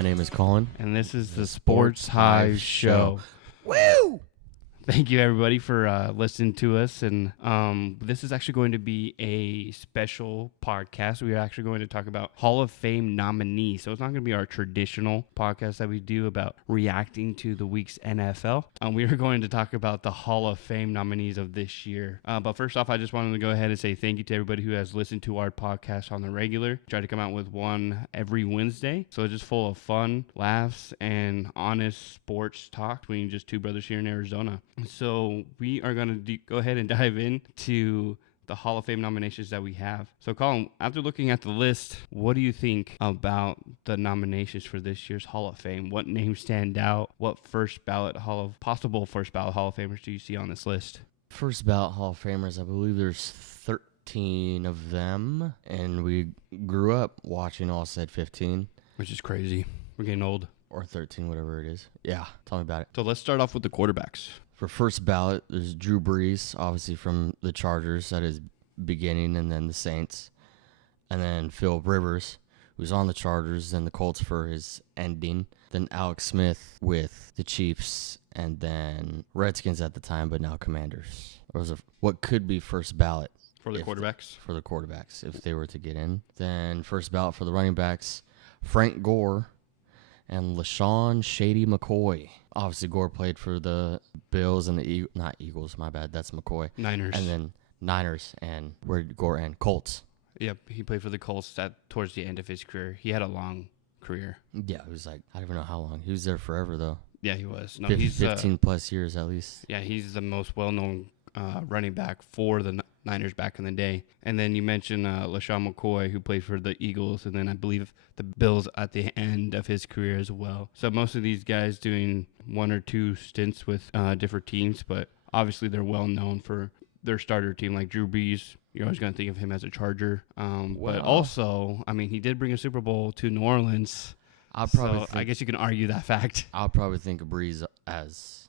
My name is Colin. And this is the Sports Hive Show. Woo! Thank you, everybody, for listening to us. And this is actually going to be a special podcast. We are actually going to talk about Hall of Fame nominees. So it's not going to be our traditional podcast that we do about reacting to the week's NFL. We are going to talk about the Hall of Fame nominees of this year. But first off, I just wanted to go ahead and say thank you to everybody who has listened to our podcast on the regular. Try to come out with one every Wednesday. So it's just full of fun, laughs, and honest sports talk between just two brothers here in Arizona. So we are going to go ahead and dive into the Hall of Fame nominations that we have. So Colin, after looking at the list, what do you think about the nominations for this year's Hall of Fame? What names stand out? What possible first ballot Hall of Famers do you see on this list? First ballot Hall of Famers, I believe there's 13 of them, and we grew up watching all said 15. Which is crazy. We're getting old. Or 13, whatever it is. Yeah, tell me about it. So let's start off with the quarterbacks. For first ballot, there's Drew Brees, obviously from the Chargers at his beginning, and then the Saints. And then Phil Rivers, who's on the Chargers, then the Colts for his ending. Then Alex Smith with the Chiefs, and then Redskins at the time, but now Commanders. Or was what could be first ballot. For the quarterbacks? For the quarterbacks, if they were to get in. Then first ballot for the running backs, Frank Gore and LaShawn Shady McCoy. Obviously, Gore played for the Bills and the not Eagles, my bad. That's McCoy. Niners. And then Niners, and where did Gore end? Colts. Yep, he played for the Colts towards the end of his career. He had a long career. Yeah, it was like, I don't even know how long. He was there forever, though. Yeah, he was. No, 15 plus years at least. Yeah, he's the most well-known running back for the Niners back in the day. And then you mentioned LaShawn McCoy, who played for the Eagles, and then I believe the Bills at the end of his career as well. So most of these guys doing one or two stints with different teams, but obviously they're well-known for their starter team, like Drew Brees. You're always going to think of him as a Charger. But also, I mean, he did bring a Super Bowl to New Orleans. I guess you can argue that fact. I'll probably think of Brees as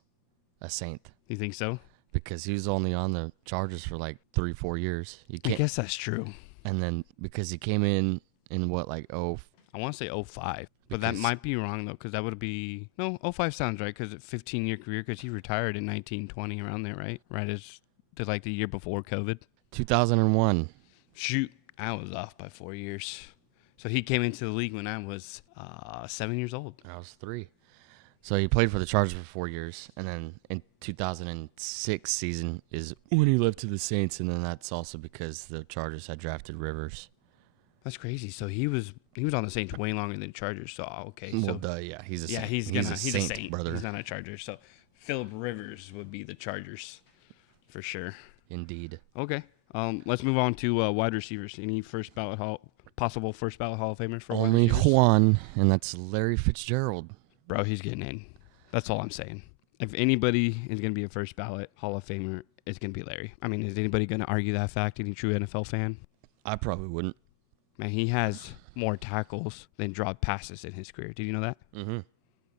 a Saint. You think so? Because he was only on the Chargers for like 3-4 years. I guess that's true. And then because he came in what, like, I want to say 05. But that might be wrong, though, because that would be... No, 05 sounds right, because it's a 15-year career, because he retired in 1920, around there, right? Right as like the year before COVID. 2001. Shoot, I was off by 4 years. So he came into the league when I was 7 years old. I was 3. So he played for the Chargers for 4 years, and then in 2006 season is when he left to the Saints, and then that's also because the Chargers had drafted Rivers. That's crazy. So he was on the Saints way longer than the Chargers. So okay. Well, yeah, he's a Saint. He's a Saint, brother. He's not a Charger. So Philip Rivers would be the Chargers for sure. Indeed. Okay. Let's move on to wide receivers. Any possible first ballot Hall of Famers for only wide receivers? One, and that's Larry Fitzgerald. Bro, he's getting in. That's all I'm saying. If anybody is going to be a first ballot Hall of Famer, it's going to be Larry. I mean, is anybody going to argue that fact? Any true NFL fan? I probably wouldn't. Man, he has more tackles than dropped passes in his career. Did you know that? Mm-hmm.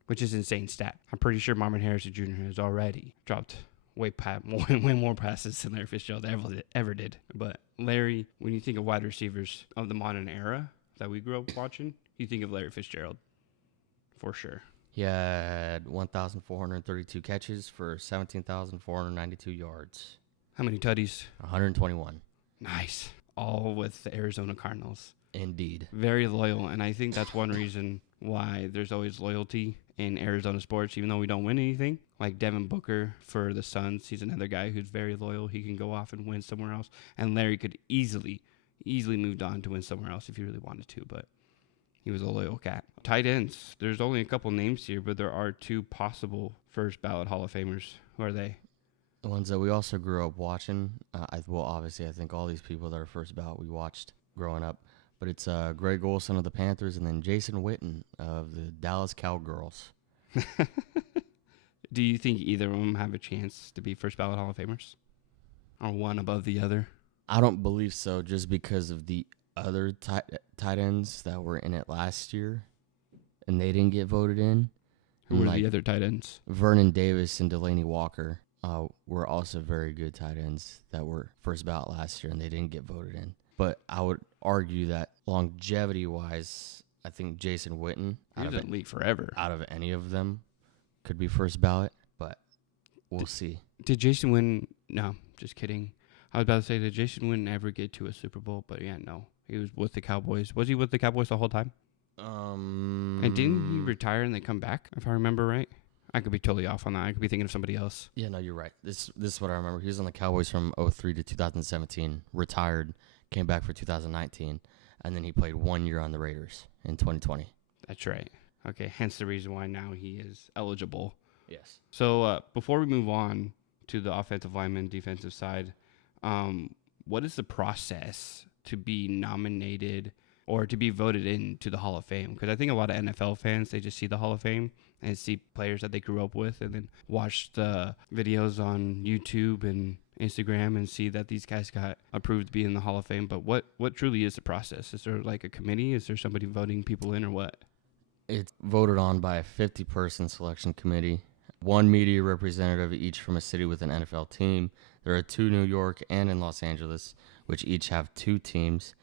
Which is an insane stat. I'm pretty sure Marvin Harrison Jr. has already dropped way more passes than Larry Fitzgerald ever did. But Larry, when you think of wide receivers of the modern era that we grew up watching, you think of Larry Fitzgerald for sure. He had 1,432 catches for 17,492 yards. How many tutties? 121. Nice. All with the Arizona Cardinals. Indeed. Very loyal, and I think that's one reason why there's always loyalty in Arizona sports, even though we don't win anything. Like Devin Booker for the Suns, he's another guy who's very loyal. He can go off and win somewhere else. And Larry could easily moved on to win somewhere else if he really wanted to, but he was a loyal cat. Tight ends. There's only a couple names here, but there are 2 possible first ballot Hall of Famers. Who are they? The ones that we also grew up watching. Obviously, I think all these people that are first ballot we watched growing up. But it's Greg Olsen of the Panthers and then Jason Witten of the Dallas Cowgirls. Do you think either of them have a chance to be first ballot Hall of Famers? Or one above the other? I don't believe so, just because of the other tight ends that were in it last year, and they didn't get voted in. Who were the other tight ends? Vernon Davis and Delaney Walker were also very good tight ends that were first ballot last year, and they didn't get voted in. But I would argue that longevity-wise, I think Jason Witten, He was in the league forever. out of any of them, could be first ballot, but we'll see. Did Jason Witten? No, just kidding. I was about to say, did Jason Witten ever get to a Super Bowl? But yeah, no. He was with the Cowboys. Was he with the Cowboys the whole time? And didn't he retire and then come back, if I remember right? I could be totally off on that. I could be thinking of somebody else. Yeah, no, you're right. This is what I remember. He was on the Cowboys from 03 to 2017, retired, came back for 2019, and then he played 1 year on the Raiders in 2020. That's right. Okay, hence the reason why now he is eligible. Yes. So before we move on to the offensive lineman, defensive side, what is the process to be nominated or to be voted into the Hall of Fame? Because I think a lot of NFL fans, they just see the Hall of Fame and see players that they grew up with and then watch the videos on YouTube and Instagram and see that these guys got approved to be in the Hall of Fame. But what truly is the process? Is there like a committee? Is there somebody voting people in or what? It's voted on by a 50-person selection committee, one media representative each from a city with an NFL team. There are 2 in New York and in Los Angeles, which each have 2 teams,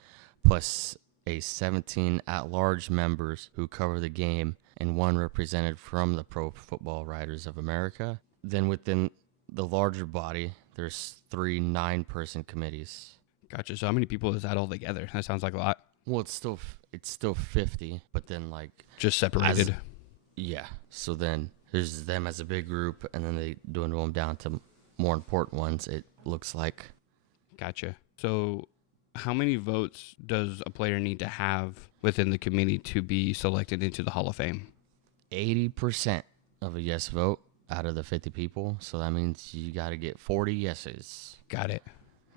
plus a 17 at-large members who cover the game, and 1 represented from the Pro Football Writers of America. Then within the larger body, there's 3 9-person committees. Gotcha. So how many people is that all together? That sounds like a lot. Well, it's still 50, but then like Just separated. Yeah. So then there's them as a big group, and then they dwindle them down to more important ones, it looks like. Gotcha. So how many votes does a player need to have within the committee to be selected into the Hall of Fame? 80% of a yes vote out of the 50 people. So that means you got to get 40 yeses. Got it.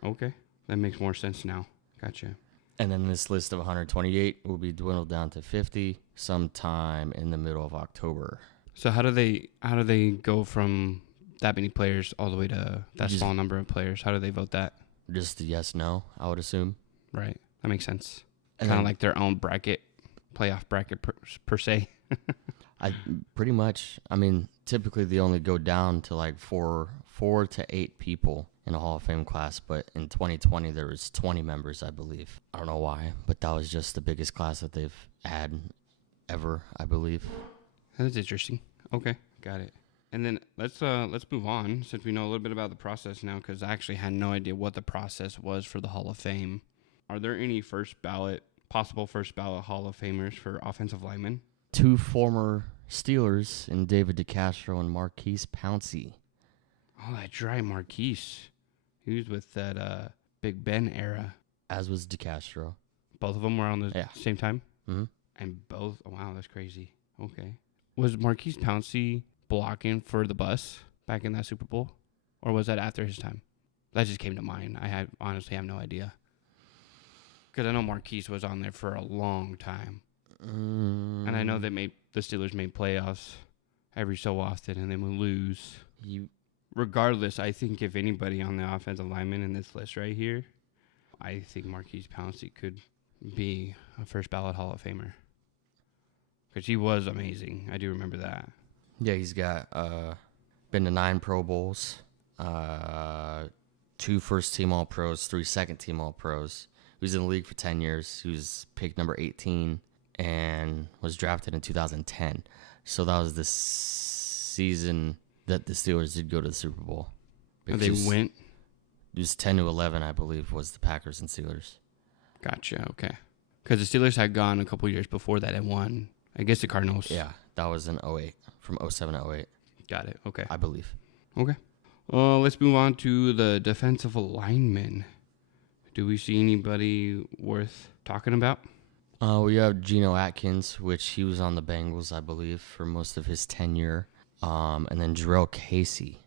Okay. That makes more sense now. Gotcha. And then this list of 128 will be dwindled down to 50 sometime in the middle of October. So how do they go from that many players all the way to that small number of players? How do they vote that? Just the yes, no, I would assume. Right. That makes sense. And Kind of like their own bracket, playoff bracket per se. Pretty much. I mean, typically they only go down to like four to 8 people in a Hall of Fame class, but in 2020 there was 20 members, I believe. I don't know why, but that was just the biggest class that they've had ever, I believe. That's interesting. Okay, got it. And then let's move on, since we know a little bit about the process now, because I actually had no idea what the process was for the Hall of Fame. Are there any possible first ballot Hall of Famers for offensive linemen? 2 former Steelers in David DeCastro and Marquise Pouncey. Oh, that dry Marquise. He was with that Big Ben era. As was DeCastro. Both of them were on the same time? Mm-hmm. And both, wow, that's crazy. Okay. Was Marquise Pouncey blocking for the bus back in that Super Bowl? Or was that after his time? That just came to mind. I honestly have no idea. Because I know Marquise was on there for a long time. And I know the Steelers made playoffs every so often, and they would lose. Regardless, I think if anybody on the offensive lineman in this list right here, I think Marquise Pouncey could be a first ballot Hall of Famer. Because he was amazing. I do remember that. Yeah, he's got been to 9 Pro Bowls, 2 first-team All-Pros, 3 second-team All-Pros. He was in the league for 10 years. He was picked number 18 and was drafted in 2010. So that was the season that the Steelers did go to the Super Bowl. And they went? It was 10-11, I believe, was the Packers and Steelers. Gotcha, okay. Because the Steelers had gone a couple years before that and won against the Cardinals. Yeah, that was in 08, from 07 to 08. Got it, okay. I believe. Okay. Let's move on to the defensive linemen. Do we see anybody worth talking about? We have Geno Atkins, which he was on the Bengals, I believe, for most of his tenure. And then Jarrell Casey,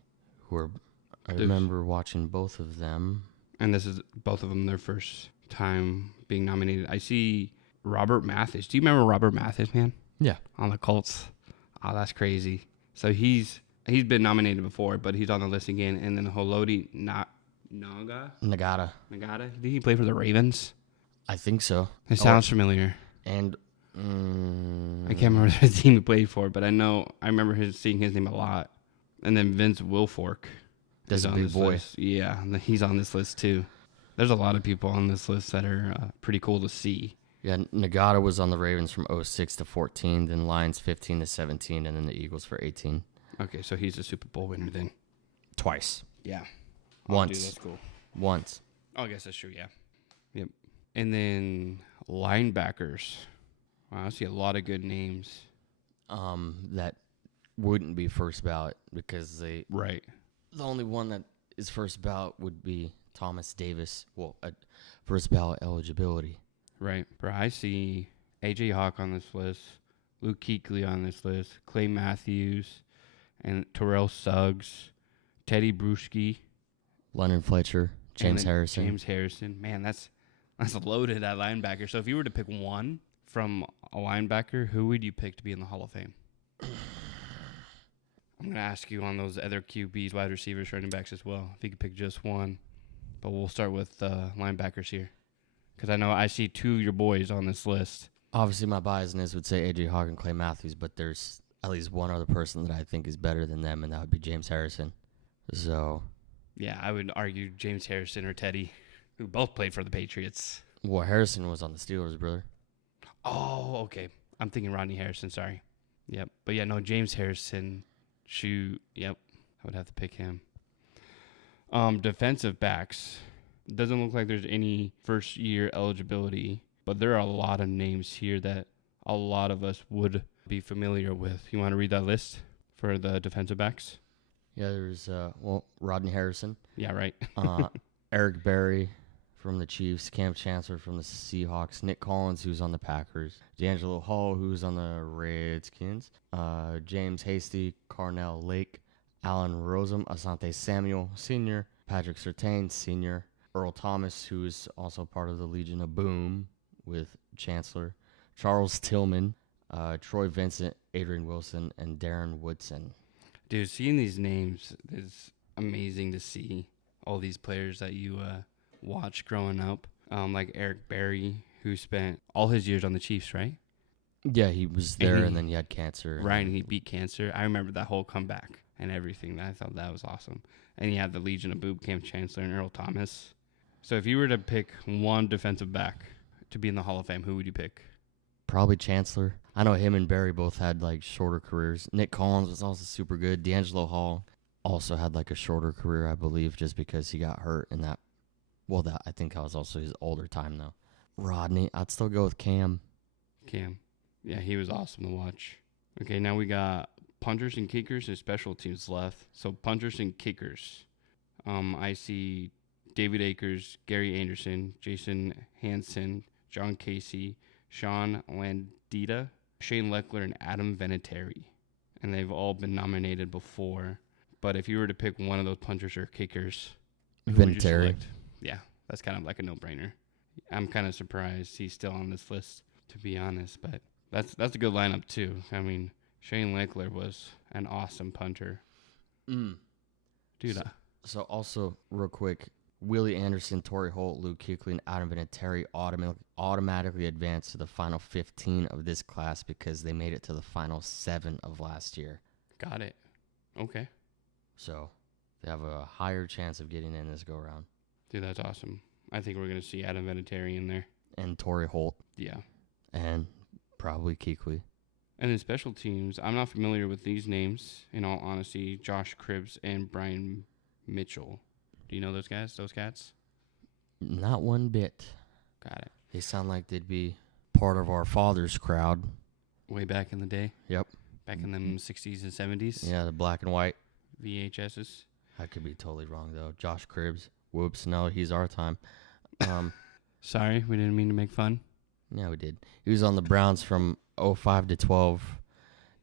I remember watching both of them. And this is both of them their first time being nominated. I see Robert Mathis. Do you remember Robert Mathis, man? Yeah. On the Colts. Oh, that's crazy. So he's been nominated before, but he's on the list again. And then Haloti Ngata. Did he play for the Ravens? I think so. It sounds familiar. And I can't remember the team he played for, but I remember seeing his name a lot. And then Vince Wilfork. That's a big boy. List. Yeah, he's on this list too. There's a lot of people on this list that are pretty cool to see. Yeah, Nagata was on the Ravens from 06 to 14, then Lions 15 to 17, and then the Eagles for 18. Okay, so he's a Super Bowl winner then. Twice. Yeah. Once. Dude, that's cool. Once. Oh, I guess that's true, yeah. Yep. And then linebackers. Wow, I see a lot of good names. That wouldn't be first ballot because the only one that is first ballot would be Thomas Davis. Well, first ballot eligibility. Right. But I see A.J. Hawk on this list, Luke Kuechly on this list, Clay Matthews, and Terrell Suggs, Teddy Bruschi, Leonard Fletcher, James Harrison. James Harrison. Man, that's loaded at linebacker. So if you were to pick one from a linebacker, who would you pick to be in the Hall of Fame? I'm going to ask you on those other QBs, wide receivers, running backs as well, if you could pick just one. But we'll start with linebackers here. Because I know I see two of your boys on this list. Obviously, my biasness would say A.J. Hawk and Clay Matthews, but there's at least one other person that I think is better than them, and that would be James Harrison. So, yeah, I would argue James Harrison or Teddy, who both played for the Patriots. Well, Harrison was on the Steelers, brother. Oh, okay. I'm thinking Rodney Harrison, sorry. Yep. But yeah, no, James Harrison, yep. I would have to pick him. Defensive backs. Doesn't look like there's any first-year eligibility, but there are a lot of names here that a lot of us would be familiar with. You want to read that list for the defensive backs? Yeah, there's, Rodney Harrison. Yeah, right. Eric Berry from the Chiefs, Cam Chancellor from the Seahawks, Nick Collins, who's on the Packers, D'Angelo Hall, who's on the Redskins, James Hasty, Carnell Lake, Alan Rosem, Asante Samuel Sr., Patrick Surtain Sr., Earl Thomas, who is also part of the Legion of Boom with Chancellor, Charles Tillman, Troy Vincent, Adrian Wilson, and Darren Woodson. Dude, seeing these names is amazing to see all these players that you watched growing up. Like Eric Berry, who spent all his years on the Chiefs, right? Yeah, he was there, and then he had cancer. Right, and he beat cancer. I remember that whole comeback and everything. I thought that was awesome. And he had the Legion of Boom, Cam Chancellor, and Earl Thomas. So if you were to pick one defensive back to be in the Hall of Fame, who would you pick? Probably Chancellor. I know him and Barry both had like shorter careers. Nick Collins was also super good. D'Angelo Hall also had like a shorter career, I believe, just because he got hurt in that. Well, I think that was also his older time though. Rodney, I'd still go with Cam. Yeah, he was awesome to watch. Okay, now we got punters and kickers and special teams left. So punters and kickers. I see David Akers, Gary Anderson, Jason Hansen, John Casey, Sean Landita, Shane Leckler, and Adam Vinatieri. And they've all been nominated before. But if you were to pick one of those punters or kickers, who would you select? Yeah, that's kind of like a no-brainer. I'm kind of surprised he's still on this list, to be honest. But that's a good lineup, too. I mean, Shane Leckler was an awesome punter. Dude. So also, real quick, Willie Anderson, Torrey Holt, Luke Kuechly, and Adam Vinatieri automatically advanced to the final 15 of this class because they made it to the final 7 of last year. Got it. Okay. So they have a higher chance of getting in this go-round. Dude, that's awesome. I think we're going to see Adam Vinatieri in there. And Torrey Holt. Yeah. And probably Kuechly. And then special teams, I'm not familiar with these names, in all honesty. Josh Cribbs and Brian Mitchell. Do you know those guys, those cats? Not one bit. Got it. They sound like they'd be part of our father's crowd. Way back in the day? Yep. Back in the 60s and 70s? Yeah, the black and white. VHSs? I could be totally wrong, though. Josh Cribbs. Whoops, no, he's our time. Sorry, we didn't mean to make fun. Yeah, we did. He was on the Browns from 05 to 12,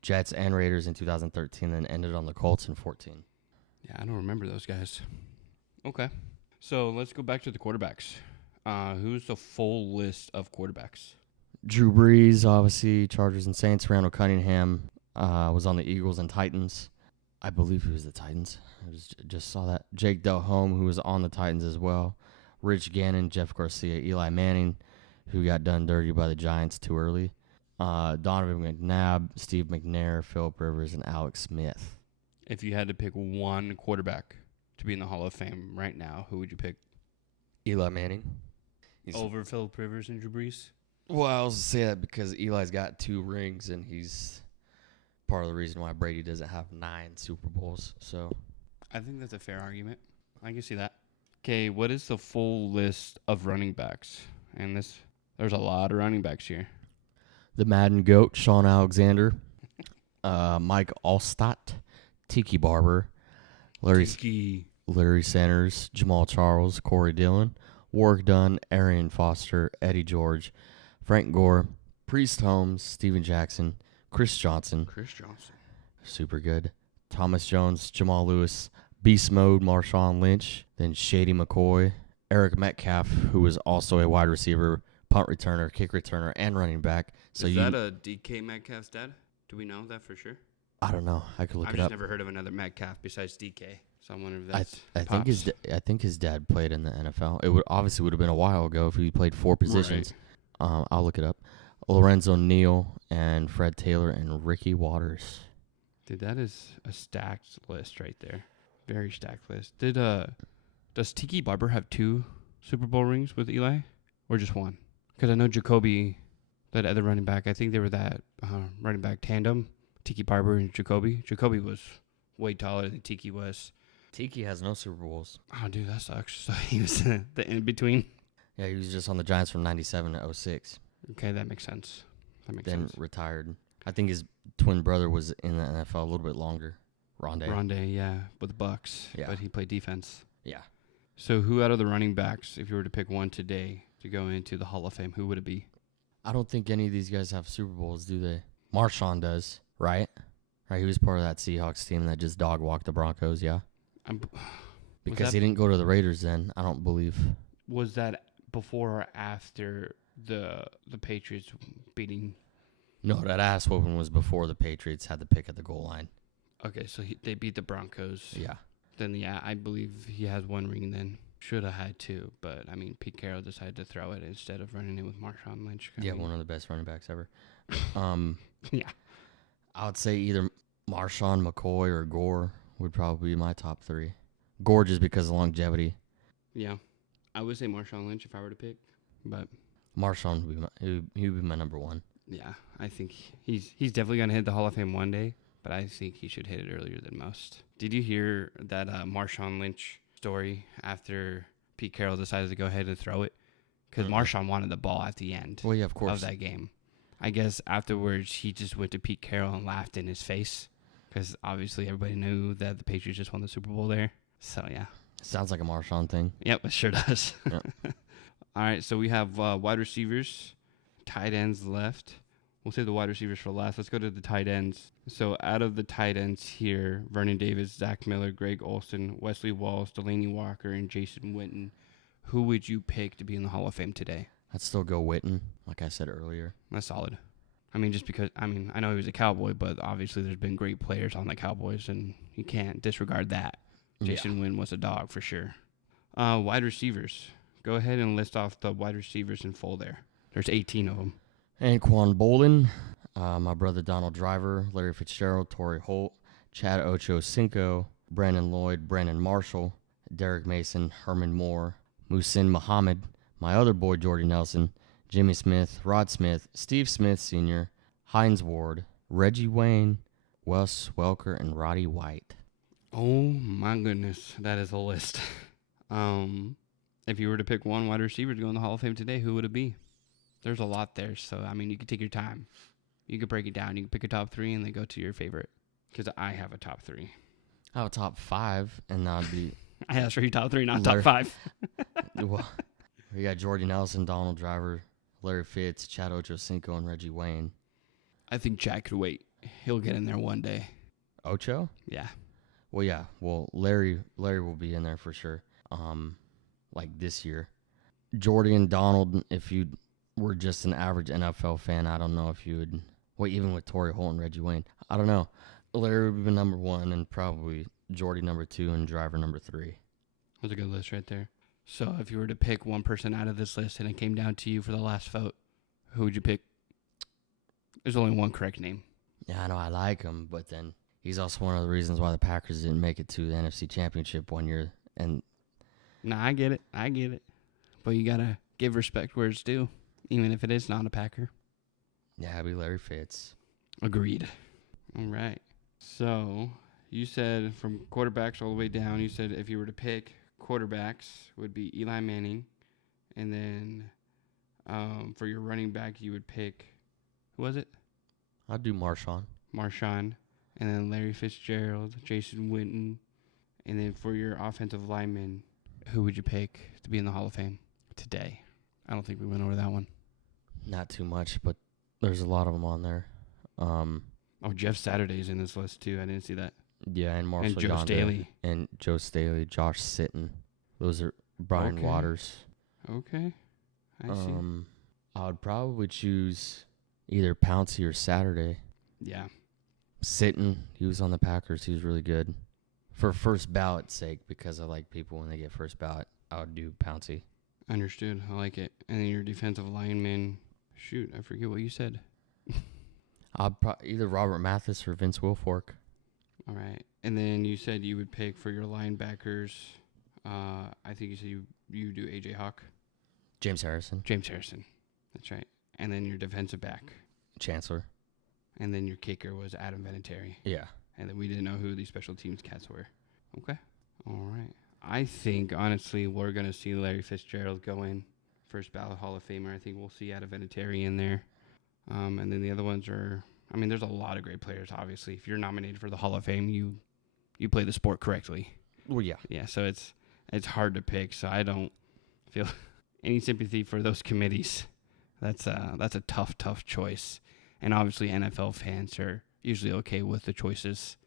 Jets and Raiders in 2013, then ended on the Colts in 14. Yeah, I don't remember those guys. Okay. So let's go back to the quarterbacks. Who's the full list of quarterbacks? Drew Brees, obviously, Chargers and Saints. Randall Cunningham was on the Eagles and Titans. I believe he was the Titans. I just saw that. Jake Delhomme, who was on the Titans as well. Rich Gannon, Jeff Garcia, Eli Manning, who got done dirty by the Giants too early. Donovan McNabb, Steve McNair, Phillip Rivers, and Alex Smith. If you had to pick one quarterback to be in the Hall of Fame right now, who would you pick? Eli Manning. Over Phillip Rivers and Drew Brees? Well, I was say that because Eli's got 2 rings, and he's part of the reason why Brady doesn't have 9 Super Bowls. So I think that's a fair argument. I can see that. Okay, what is the full list of running backs? And there's a lot of running backs here. the Madden GOAT, Sean Alexander, Mike Allstott, Tiki Barber, Larry Sanders, Jamal Charles, Corey Dillon, Warwick Dunn, Arian Foster, Eddie George, Frank Gore, Priest Holmes, Steven Jackson, Chris Johnson, super good, Thomas Jones, Jamal Lewis, Beast Mode, Marshawn Lynch, then Shady McCoy, Eric Metcalf, who was also a wide receiver, punt returner, kick returner, and running back. So is that a DK Metcalf's dad? Do we know that for sure? I don't know. I could look I've it just up. never heard of another Metcalf besides DK. So I'm wondering if that's I think his dad played in the NFL. It would have been a while ago if he played 4 positions. Right. I'll look it up. Lorenzo Neal and Fred Taylor and Ricky Waters. Dude, that is a stacked list right there. Very stacked list. Does Tiki Barber have 2 Super Bowl rings with Eli, or just 1? Because I know Jacoby, that other running back, I think they were that running back tandem, Tiki Barber and Jacoby. Jacoby was way taller than Tiki was. Tiki has no Super Bowls. Oh, dude, that sucks. So he was the in-between. Yeah, he was just on the Giants from 97 to 06. Okay, that makes sense. Then retired. I think his twin brother was in the NFL a little bit longer. Rondé, yeah, with the Bucks. Yeah. But he played defense. Yeah. So who out of the running backs, if you were to pick one today to go into the Hall of Fame, who would it be? I don't think any of these guys have Super Bowls, do they? Marshawn does, right? Right, he was part of that Seahawks team that just dog-walked the Broncos, yeah? Because he didn't go to the Raiders then, I don't believe. Was that before or after the Patriots beating? No, that ass whooping was before the Patriots had the pick at the goal line. Okay, so they beat the Broncos. Yeah. Then, yeah, I believe he has 1 ring then. Should have had 2, but, I mean, Pete Carroll decided to throw it instead of running it with Marshawn Lynch. One of the best running backs ever. Yeah. I would say either Marshawn, McCoy, or Gore would probably be my top 3. Gore just because of longevity. Yeah. I would say Marshawn Lynch if I were to pick, but Marshawn would be my number 1. Yeah, I think he's definitely going to hit the Hall of Fame one day, but I think he should hit it earlier than most. Did you hear that Marshawn Lynch story after Pete Carroll decided to go ahead and throw it? Because Marshawn wanted the ball at the end of that game. I guess afterwards he just went to Pete Carroll and laughed in his face because obviously everybody knew that the Patriots just won the Super Bowl there. So, yeah. Sounds like a Marshawn thing. Yep, it sure does. Yep. All right, so we have wide receivers, tight ends left. We'll save the wide receivers for last. Let's go to the tight ends. So out of the tight ends here, Vernon Davis, Zach Miller, Greg Olsen, Wesley Walls, Delaney Walker, and Jason Witten. Who would you pick to be in the Hall of Fame today? I'd still go Witten, like I said earlier. That's solid. I mean, just because, I know he was a Cowboy, but obviously there's been great players on the Cowboys, and you can't disregard that. Jason Witten was a dog for sure. Wide receivers. Go ahead and list off the wide receivers in full there. There's 18 of them. Anquan Bolden, my brother Donald Driver, Larry Fitzgerald, Torrey Holt, Chad Ochocinco, Brandon Lloyd, Brandon Marshall, Derek Mason, Herman Moore, Muhsin Muhammad, my other boy Jordy Nelson, Jimmy Smith, Rod Smith, Steve Smith Sr., Hines Ward, Reggie Wayne, Wes Welker, and Roddy White. Oh my goodness, that is a list. If you were to pick one wide receiver to go in the Hall of Fame today, who would it be? There's a lot there, so, you could take your time. You could break it down. You could pick a top 3 and then go to your favorite. Because I have a top 3. I have a top 5, and that would be... I asked for your top 3, not top 5. Well, we got Jordy Nelson, Donald Driver, Larry Fitz, Chad Ochocinco, and Reggie Wayne. I think Chad could wait. He'll get in there one day. Ocho? Yeah. Well, yeah. Well, Larry will be in there for sure. Like this year. Jordy and Donald, if you were just an average NFL fan, I don't know if you would. Well, even with Torrey Holt and Reggie Wayne, I don't know. Larry would be number 1, and probably Jordy number 2, and Driver number 3. That's a good list right there. So, if you were to pick one person out of this list, and it came down to you for the last vote, who would you pick? There's only one correct name. Yeah, I know I like him, but then he's also one of the reasons why the Packers didn't make it to the NFC Championship one year. And I get it. But you got to give respect where it's due. even if it is not a Packer. Yeah, it'd be Larry Fitz. Agreed. All right. So you said from quarterbacks all the way down, you said if you were to pick quarterbacks would be Eli Manning. And then for your running back, you would pick, who was it? I'd do Marshawn. Marshawn. And then Larry Fitzgerald, Jason Witten. And then for your offensive lineman, who would you pick to be in the Hall of Fame today? I don't think we went over that one. Not too much, but there's a lot of them on there. Jeff Saturday's in this list too. I didn't see that. Yeah, and Marshall And Joe Yonda Staley. And Joe Staley, Josh Sitton. Those are Brian Okay. Waters. Okay. I see. I would probably choose either Pouncey or Saturday. Yeah. Sitton, he was on the Packers. He was really good. For first ballot's sake, because I like people when they get first ballot, I would do Pouncey. Understood. I like it. And then your defensive lineman, shoot, I forget what you said. I'd either Robert Mathis or Vince Wilfork. All right. And then you said you would pick for your linebackers, I think you said you do A.J. Hawk. James Harrison. James Harrison. That's right. And then your defensive back. Chancellor. And then your kicker was Adam Vinatieri. Yeah. And then we didn't know who these special teams cats were. Okay. All right. I think, honestly, we're going to see Larry Fitzgerald go in. First ballot Hall of Famer. I think we'll see Adam Vinatieri in there. And then the other ones are, I mean, there's a lot of great players, obviously. If you're nominated for the Hall of Fame, you play the sport correctly. Well, yeah. Yeah, so it's hard to pick. So I don't feel any sympathy for those committees. That's a tough choice. And obviously NFL fans are usually okay with the choices.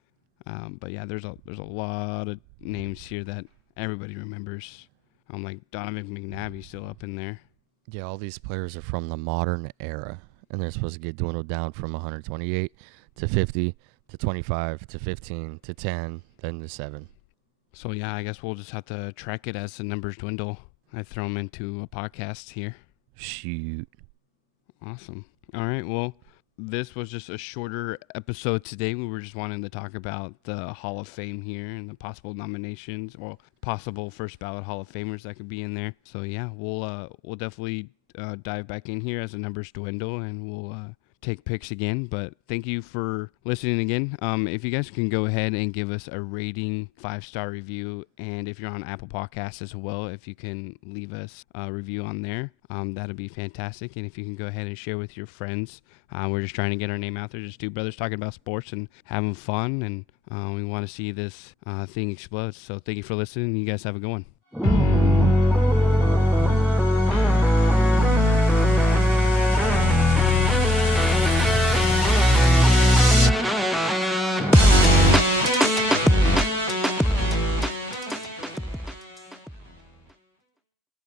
But yeah, there's a lot of names here that everybody remembers. Like Donovan McNabb's still up in there. Yeah, all these players are from the modern era, and they're supposed to get dwindled down from 128 to 50 to 25 to 15 to 10, then to 7. So yeah, I guess we'll just have to track it as the numbers dwindle. I throw them into a podcast here. Shoot. Awesome. All right, well, this was just a shorter episode today. We were just wanting to talk about the Hall of Fame here and the possible nominations or possible first ballot Hall of Famers that could be in there. So yeah, we'll definitely dive back in here as the numbers dwindle, and we'll take picks again. But thank you for listening again. If you guys can go ahead and give us a rating, 5-star review, and if you're on Apple Podcasts as well, if you can leave us a review on there, that'd be fantastic. And if you can go ahead and share with your friends, we're just trying to get our name out there. Just two brothers talking about sports and having fun, and we want to see this thing explode. So thank you for listening. You guys have a good one.